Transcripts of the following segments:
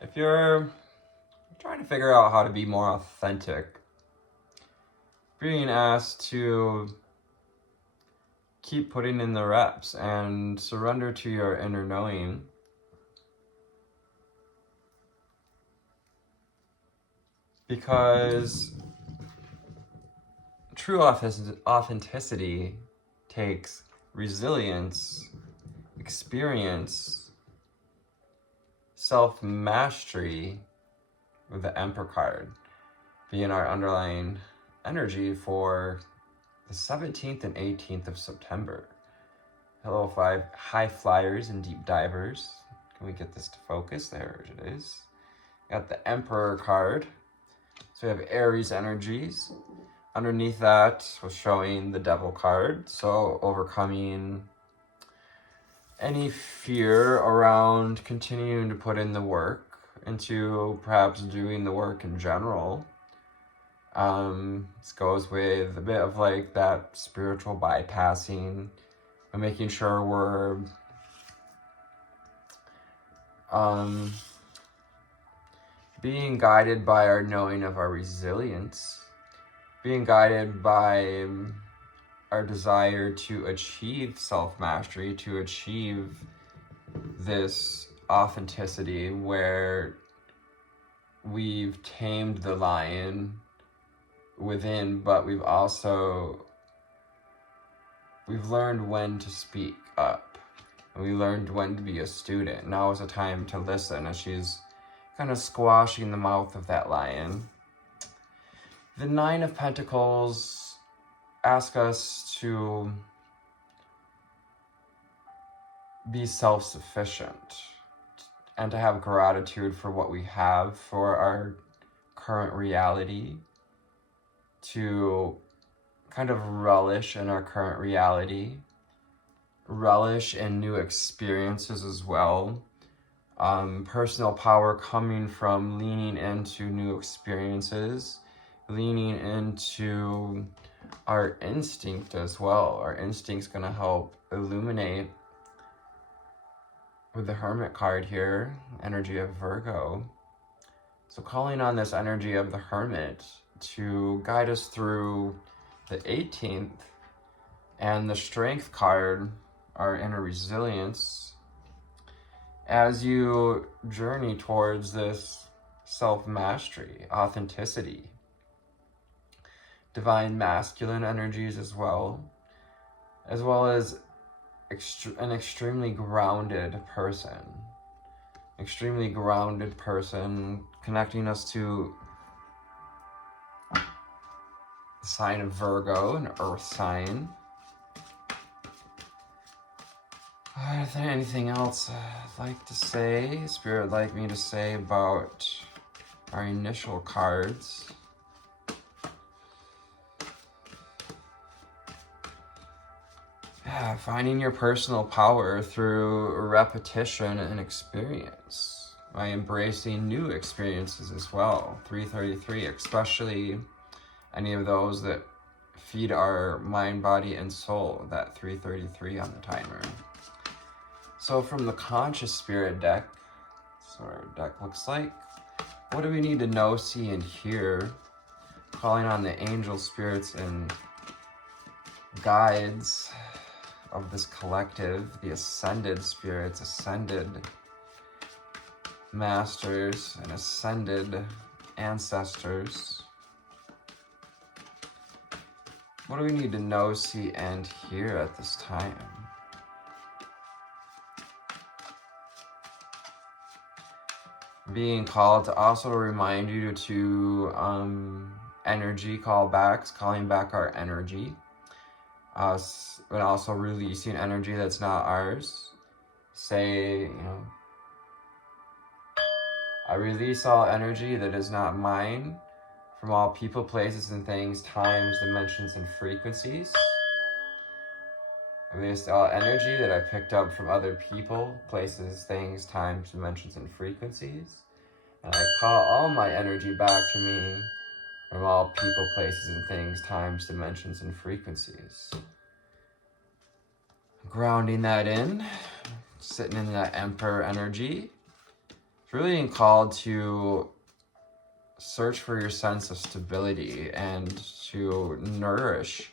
If you're trying to figure out how to be more authentic, being asked to keep putting in the reps and surrender to your inner knowing. Because true authenticity takes resilience, experience, self-mastery, with the Emperor card being our underlying energy for the 17th and 18th of September. Hello, 5 high flyers and deep divers. Can we get this to focus? There it is. Got the Emperor card. So we have Aries energies. Underneath that was showing the Devil card. So overcoming any fear around continuing to put in the work into perhaps doing the work in general. This goes with a bit of like that spiritual bypassing and making sure we're being guided by our knowing of our resilience, being guided by our desire to achieve self-mastery, to achieve this authenticity where we've tamed the lion within, but we've learned when to speak up, and we learned when to be a student. Now is the time to listen as she's kind of squashing the mouth of that lion. The 9 of Pentacles ask us to be self-sufficient and to have gratitude for what we have, for our current reality, to kind of relish in our current reality, relish in new experiences as well. Personal power coming from leaning into new experiences, leaning into our instinct as well. Our instinct's going to help illuminate with the Hermit card here, energy of Virgo. So calling on this energy of the Hermit to guide us through the 18th, and the Strength card, our inner resilience, as you journey towards this self-mastery, authenticity. Divine masculine energies as well as an extremely grounded person. Extremely grounded person, connecting us to the sign of Virgo, an earth sign. Is there anything else I'd like to say, Spirit would like me to say about our initial cards? Yeah, finding your personal power through repetition and experience, by embracing new experiences as well. 333, especially any of those that feed our mind, body, and soul, that 333 on the timer. So from the Conscious Spirit deck, that's what our deck looks like. What do we need to know, see, and hear? Calling on the angel spirits and guides of this collective, the ascended spirits, ascended masters, and ascended ancestors. What do we need to know, see, and hear at this time? Being called to also remind you to energy callbacks, calling back our energy. And also releasing energy that's not ours. Say, I release all energy that is not mine from all people, places, and things, times, dimensions, and frequencies. I release all energy that I picked up from other people, places, things, times, dimensions, and frequencies. And I call all my energy back to me from all people, places, and things, times, dimensions, and frequencies. Grounding that in, sitting in that Emperor energy. really called to search for your sense of stability and to nourish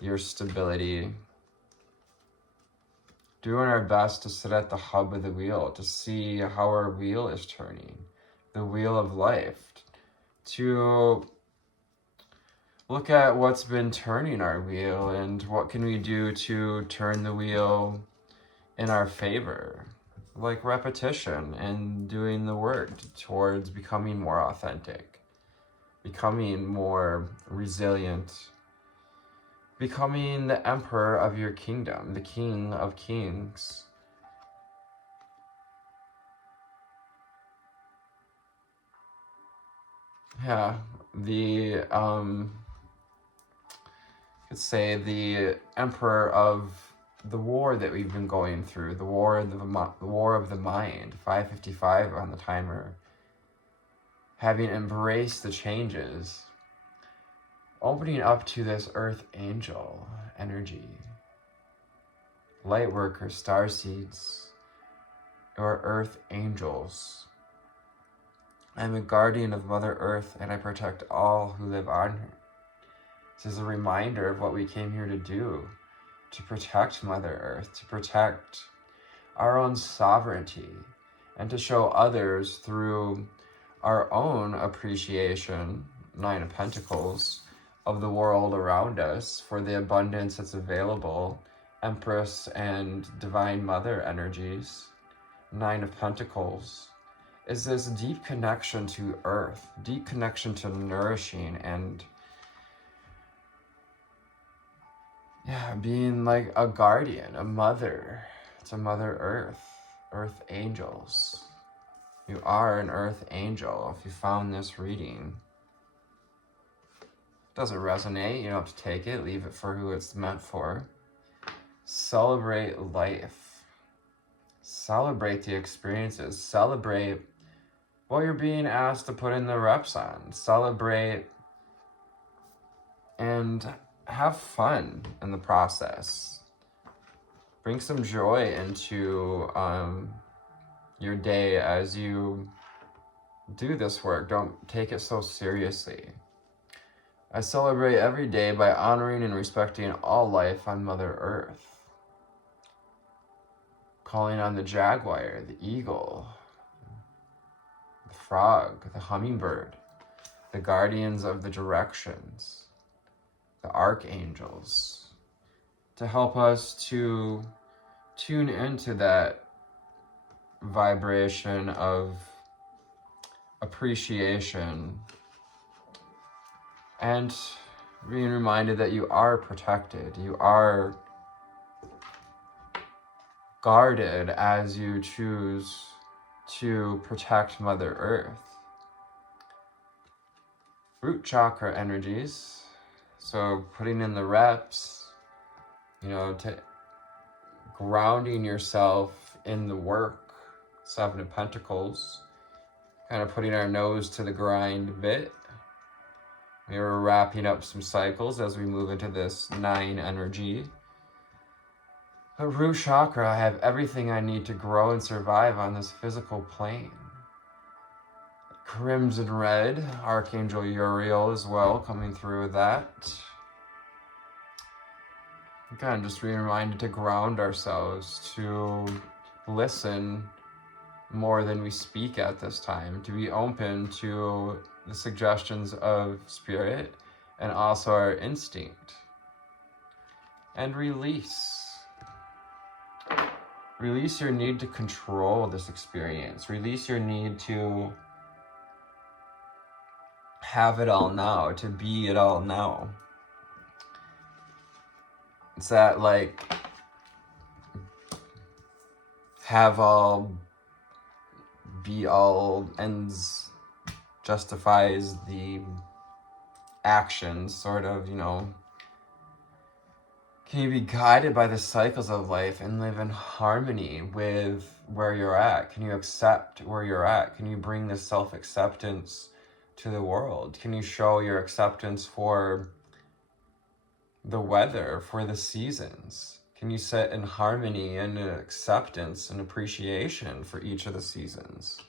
your stability. Doing our best to sit at the hub of the wheel, to see how our wheel is turning, the wheel of life, to look at what's been turning our wheel and what can we do to turn the wheel in our favor, like repetition and doing the work towards becoming more authentic, becoming more resilient, becoming the emperor of your kingdom, the king of kings. Yeah, could say the emperor of the war that we've been going through, the war of the mind, 555 on the timer, having embraced the changes, opening up to this earth angel energy, lightworker, star seeds, or earth angels. I'm a guardian of Mother Earth, and I protect all who live on her. This is a reminder of what we came here to do, to protect Mother Earth, to protect our own sovereignty, and to show others through our own appreciation, 9 of Pentacles, of the world around us for the abundance that's available, Empress and Divine Mother energies, 9 of Pentacles, is this deep connection to Earth, deep connection to nourishing and being like a guardian, a mother. It's a Mother Earth, earth angels. You are an earth angel if you found this reading. Doesn't resonate, you don't have to take it, leave it for who it's meant for. Celebrate life. Celebrate the experiences. Celebrate what you're being asked to put in the reps on. Celebrate and have fun in the process. Bring some joy into your day as you do this work. Don't take it so seriously. I celebrate every day by honoring and respecting all life on Mother Earth. Calling on the jaguar, the eagle, the frog, the hummingbird, the guardians of the directions, the archangels, to help us to tune into that vibration of appreciation and being reminded that you are protected, you are guarded as you choose to protect Mother Earth. Root chakra energies, so putting in the reps, to grounding yourself in the work, 7 of Pentacles, kind of putting our nose to the grind a bit. We are wrapping up some cycles as we move into this 9 energy. The root chakra, I have everything I need to grow and survive on this physical plane. Crimson red, Archangel Uriel as well, coming through with that. Again, just being reminded to ground ourselves, to listen more than we speak at this time, to be open to the suggestions of spirit and also our instinct. And release. Release your need to control this experience. Release your need to have it all now, to be it all now. It's that have all, be all, ends justifies the actions, sort of, Can you be guided by the cycles of life and live in harmony with where you're at? Can you accept where you're at? Can you bring this self-acceptance to the world? Can you show your acceptance for the weather, for the seasons? Can you sit in harmony and acceptance and appreciation for each of the seasons?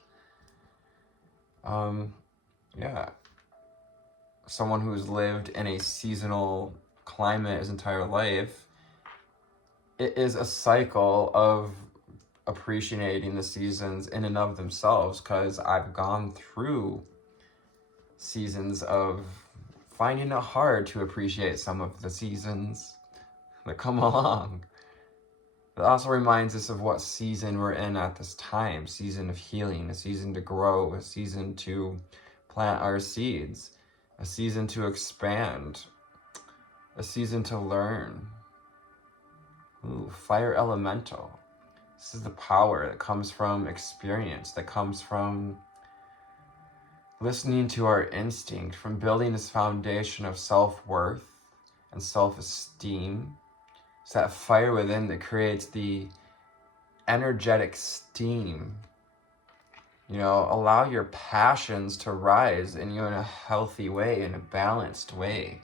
Yeah. Someone who's lived in a seasonal climate his entire life, it is a cycle of appreciating the seasons in and of themselves, because I've gone through seasons of finding it hard to appreciate some of the seasons that come along. It also reminds us of what season we're in at this time. Season of healing, a season to grow, a season to plant our seeds, a season to expand, a season to learn. Ooh, fire elemental. This is the power that comes from experience, that comes from listening to our instinct, from building this foundation of self-worth and self-esteem. It's that fire within that creates the energetic steam. You know, allow your passions to rise in you in a healthy way, in a balanced way.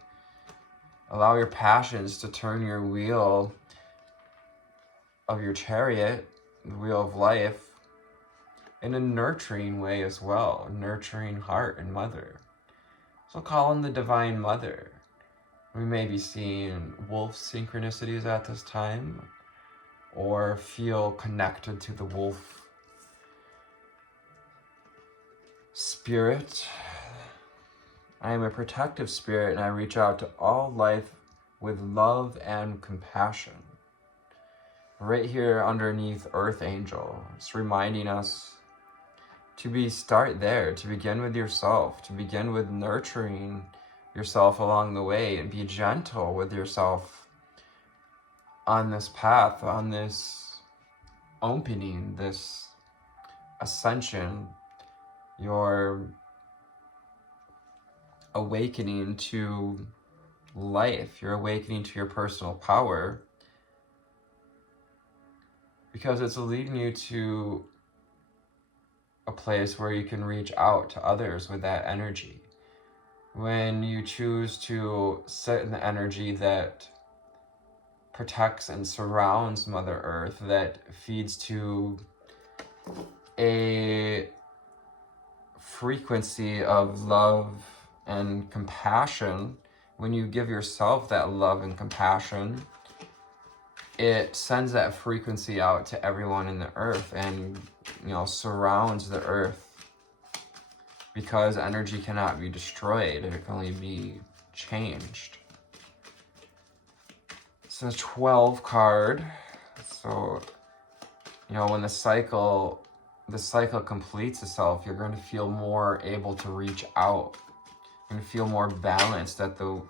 Allow your passions to turn your wheel of your chariot, the wheel of life, in a nurturing way as well, a nurturing heart and mother. So call in the Divine Mother. We may be seeing wolf synchronicities at this time, or feel connected to the wolf spirit. I am a protective spirit, and I reach out to all life with love and compassion. Right here underneath Earth Angel, it's reminding us to start there, to begin with yourself, to begin with nurturing yourself along the way, and be gentle with yourself on this path, on this opening, this ascension, your awakening to life, your awakening to your personal power, because it's leading you to a place where you can reach out to others with that energy. When you choose to sit in the energy that protects and surrounds Mother Earth, that feeds to a frequency of love and compassion, when you give yourself that love and compassion, it sends that frequency out to everyone in the earth, and surrounds the earth, because energy cannot be destroyed, it can only be changed. It's a 12 card. So when the cycle completes itself, you're going to feel more able to reach out. You're going to feel more balanced at the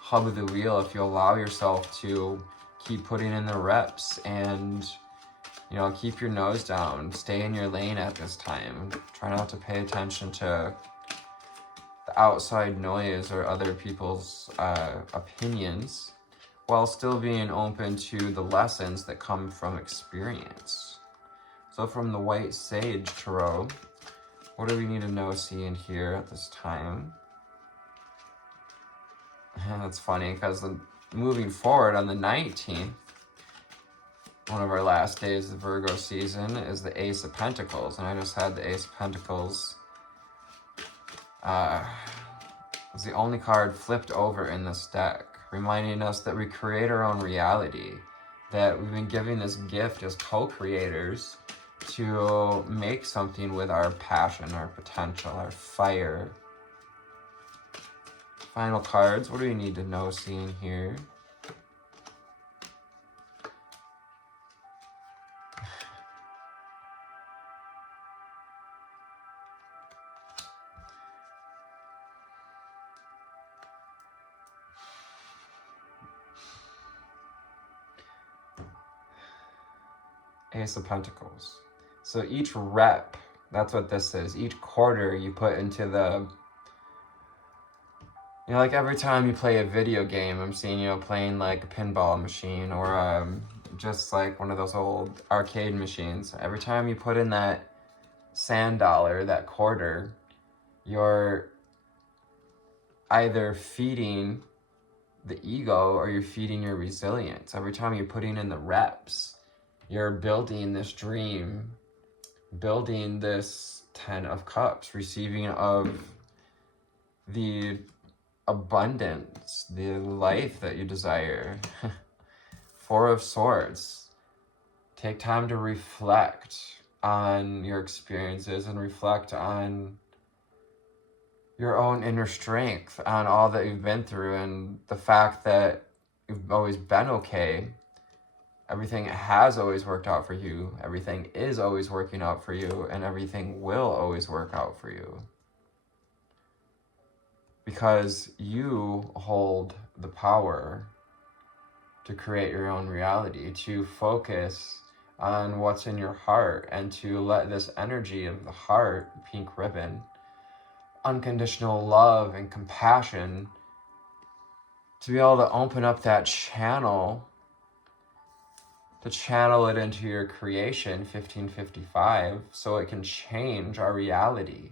hub of the wheel if you allow yourself to keep putting in the reps, and keep your nose down, stay in your lane at this time. Try not to pay attention to the outside noise or other people's opinions, while still being open to the lessons that come from experience. So from the White Sage Tarot, what do we need to know, see, and hear at this time? And it's funny, because moving forward on the 19th, one of our last days of the Virgo season, is the Ace of Pentacles. And I just had the Ace of Pentacles. It's the only card flipped over in this deck, reminding us that we create our own reality, that we've been given this gift as co-creators to make something with our passion, our potential, our fire. Final cards, what do we need to know, see, and hear? Ace of Pentacles. So each rep, that's what this is. Each quarter you put into the, like every time you play a video game, I'm seeing, playing like a pinball machine, or just like one of those old arcade machines. Every time you put in that sand dollar, that quarter, you're either feeding the ego or you're feeding your resilience. Every time you're putting in the reps, you're building this dream, building this Ten of Cups, receiving of the abundance, the life that you desire. Four of Swords. Take time to reflect on your experiences and reflect on your own inner strength, on all that you've been through, and the fact that you've always been okay. Everything has always worked out for you. Everything is always working out for you, and everything will always work out for you. Because you hold the power to create your own reality, to focus on what's in your heart, and to let this energy of the heart, pink ribbon, unconditional love and compassion, to be able to open up that channel, to channel it into your creation, 1555, so it can change our reality.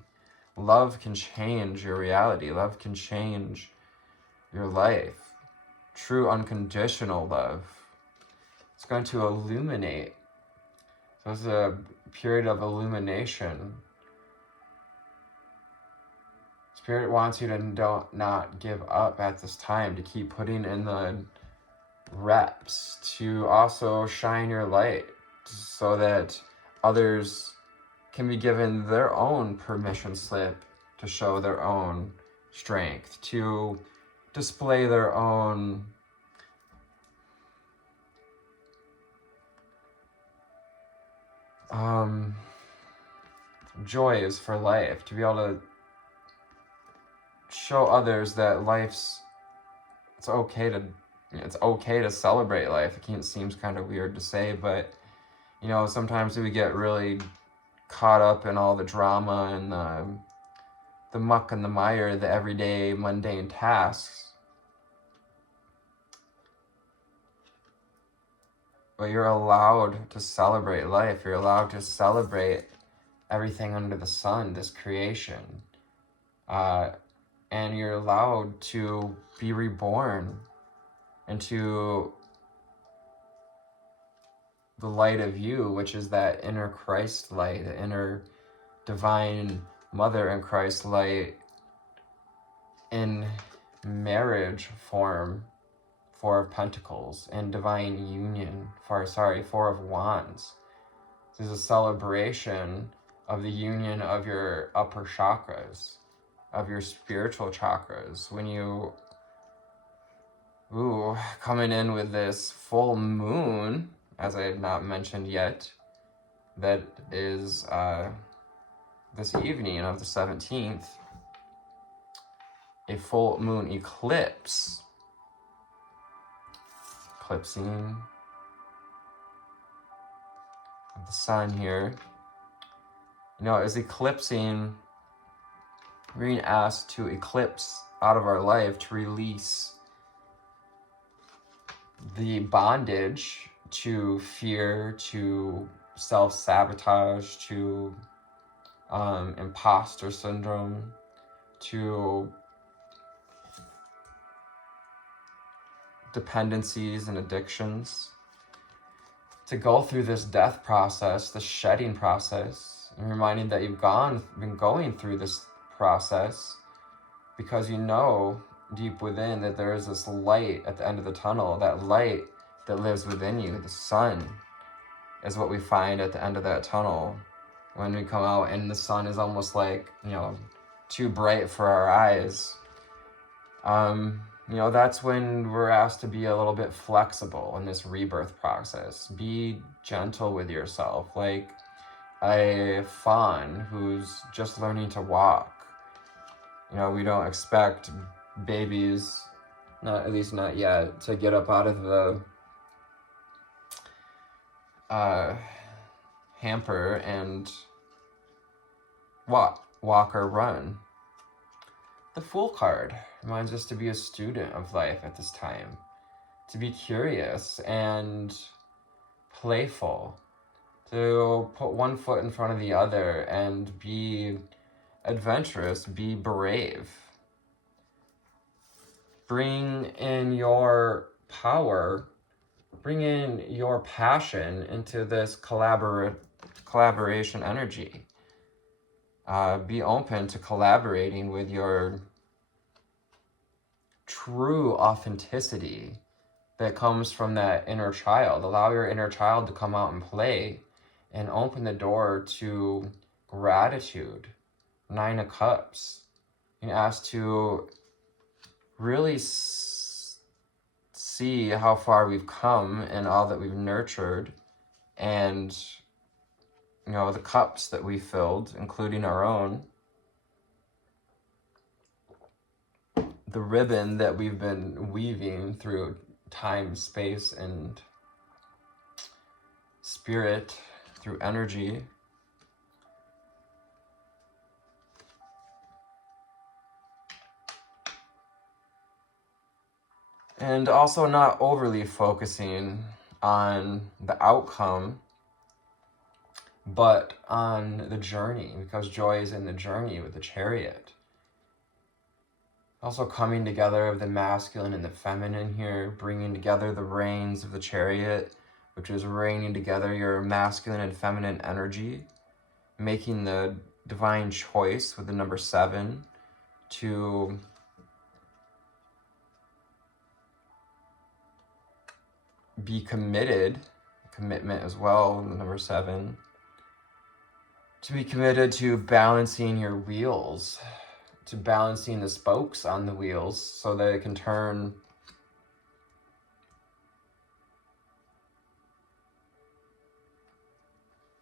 Love can change your reality. Love can change your life. True unconditional love. It's going to illuminate. So it's a period of illumination. Spirit wants you to not give up at this time, to keep putting in the reps, to also shine your light so that others can be given their own permission slip to show their own strength, to display their own joys for life, to be able to show others that it's okay to celebrate life. It seems kind of weird to say, but you know, sometimes we get really caught up in all the drama and the muck and the mire, the everyday mundane tasks. But you're allowed to celebrate life. You're allowed to celebrate everything under the sun, this creation. And you're allowed to be reborn into the light of you, which is that inner Christ light, the inner divine mother and Christ light in marriage form, Four of Pentacles, and divine union, Four of Wands. This is a celebration of the union of your upper chakras, of your spiritual chakras. When you coming in with this full moon, as I had not mentioned yet, that is this evening of the 17th, a full moon eclipse, eclipsing of the sun here. You know, is eclipsing, we're being asked to eclipse out of our life, to release the bondage to fear, to self-sabotage, to imposter syndrome, to dependencies and addictions, to go through this death process, the shedding process, and reminding that you've been going through this process because you know deep within that there is this light at the end of the tunnel, that light that lives within you. The sun is what we find at the end of that tunnel when we come out, and the sun is almost like, you know, too bright for our eyes. You know, that's when we're asked to be a little bit flexible in this rebirth process. Be gentle with yourself, like a fawn who's just learning to walk. You know, we don't expect babies, at least not yet, to get up out of the hamper and walk or run. The Fool card reminds us to be a student of life at this time, to be curious and playful, to put one foot in front of the other and be adventurous, be brave. Bring in your power, bring in your passion into this collaboration energy. Be open to collaborating with your true authenticity that comes from that inner child. Allow your inner child to come out and play and open the door to gratitude. 9 of Cups. And ask to really see how far we've come and all that we've nurtured, and the cups that we filled, including our own, the ribbon that we've been weaving through time, space, and spirit, through energy. And also not overly focusing on the outcome, but on the journey, because joy is in the journey with the Chariot. Also coming together of the masculine and the feminine here, bringing together the reins of the Chariot, which is reining together your masculine and feminine energy, making the divine choice with the number 7 to be committed, commitment as well, the number 7, to be committed to balancing your wheels, to balancing the spokes on the wheels so that it can turn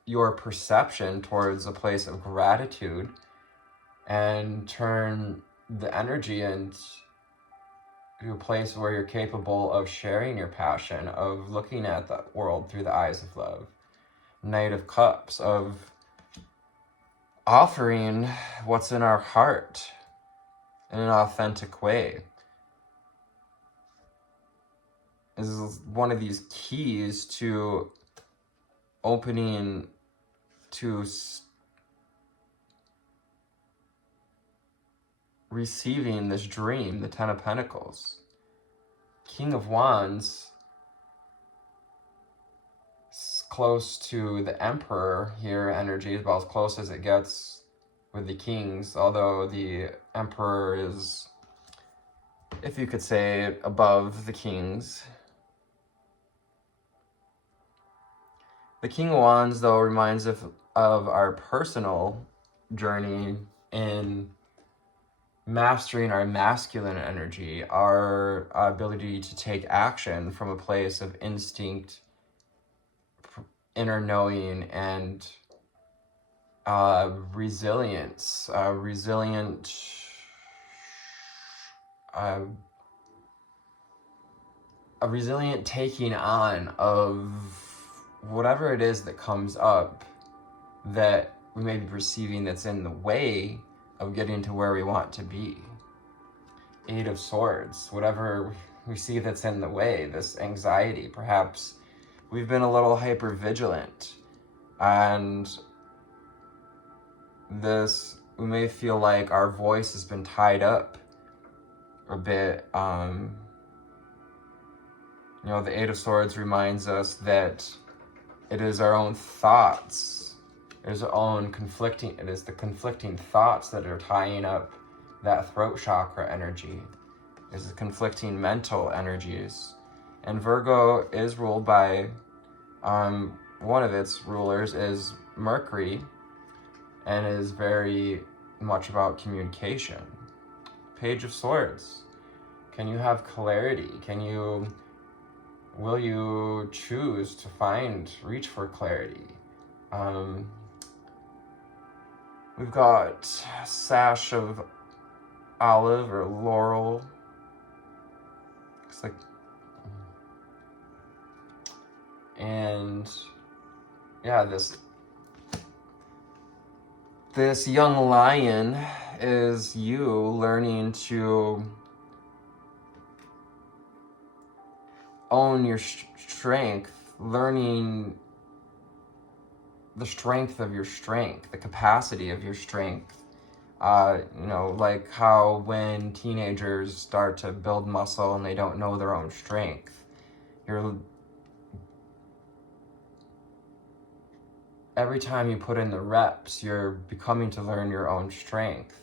your perception towards a place of gratitude and turn the energy into a place where you're capable of sharing your passion, of looking at the world through the eyes of love. Knight of Cups, of offering what's in our heart in an authentic way, is one of these keys to opening to receiving this dream, the 10 of Pentacles. King of Wands, close to the Emperor here, energy, about as close as it gets with the Kings, although the Emperor is, if you could say, above the Kings. The King of Wands, though, reminds us of our personal journey in mastering our masculine energy, our ability to take action from a place of instinct, inner knowing, and resilience, a resilient taking on of whatever it is that comes up that we may be perceiving that's in the way of getting to where we want to be. 8 of Swords, whatever we see that's in the way, this anxiety, perhaps we've been a little hyper vigilant, and we may feel like our voice has been tied up a bit. The 8 of Swords reminds us that it is our own thoughts. It is the conflicting thoughts that are tying up that throat chakra energy. It's the conflicting mental energies. And Virgo is ruled by, one of its rulers is Mercury, and is very much about communication. Page of Swords. Can you have clarity? Will you choose to reach for clarity? We've got Sash of Olive or Laurel. Looks like, and yeah, this young lion is you learning to own your strength, learning the strength of your strength, the capacity of your strength. Like how when teenagers start to build muscle and they don't know their own strength, you're every time you put in the reps, you're becoming to learn your own strength.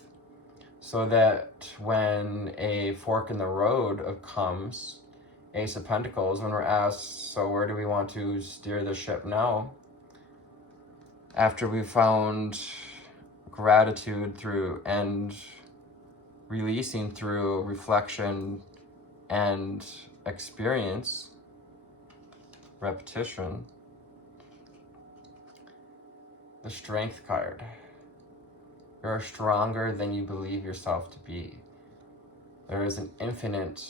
So that when a fork in the road comes, Ace of Pentacles, when we're asked, so where do we want to steer the ship now? After we've found gratitude through and releasing through reflection and experience, repetition, the Strength card. You are stronger than you believe yourself to be. There is an infinite,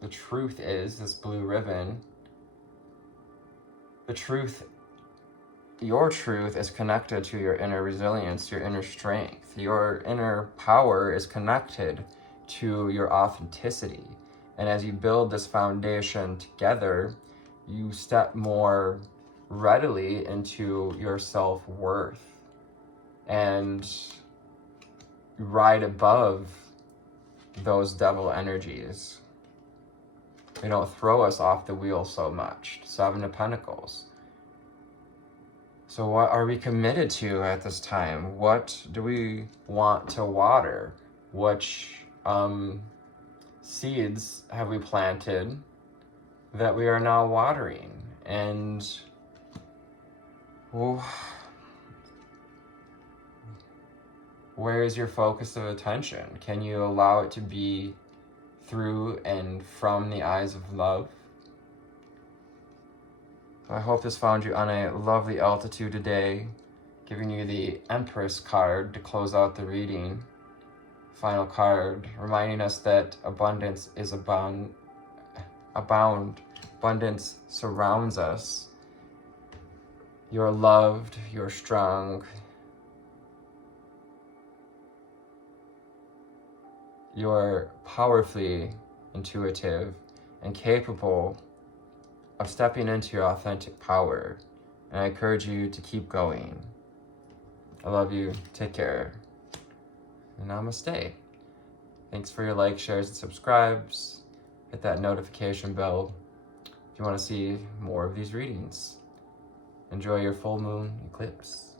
the truth is, this blue ribbon, the truth, your truth is connected to your inner resilience, your inner strength. Your inner power is connected to your authenticity. And as you build this foundation together, you step more readily into your self-worth and ride above those devil energies. They don't throw us off the wheel so much. Seven of Pentacles. So what are we committed to at this time? What do we want to water? Which seeds have we planted that we are now watering? And where is your focus of attention? Can you allow it to be through and from the eyes of love? I hope this found you on a lovely altitude today, giving you the Empress card to close out the reading. Final card, reminding us that abundance is abound. Abundance surrounds us. You're loved, you're strong. You're powerfully intuitive and capable of stepping into your authentic power. And I encourage you to keep going. I love you. Take care. And namaste. Thanks for your likes, shares, and subscribes. Hit that notification bell if you want to see more of these readings. Enjoy your full moon eclipse.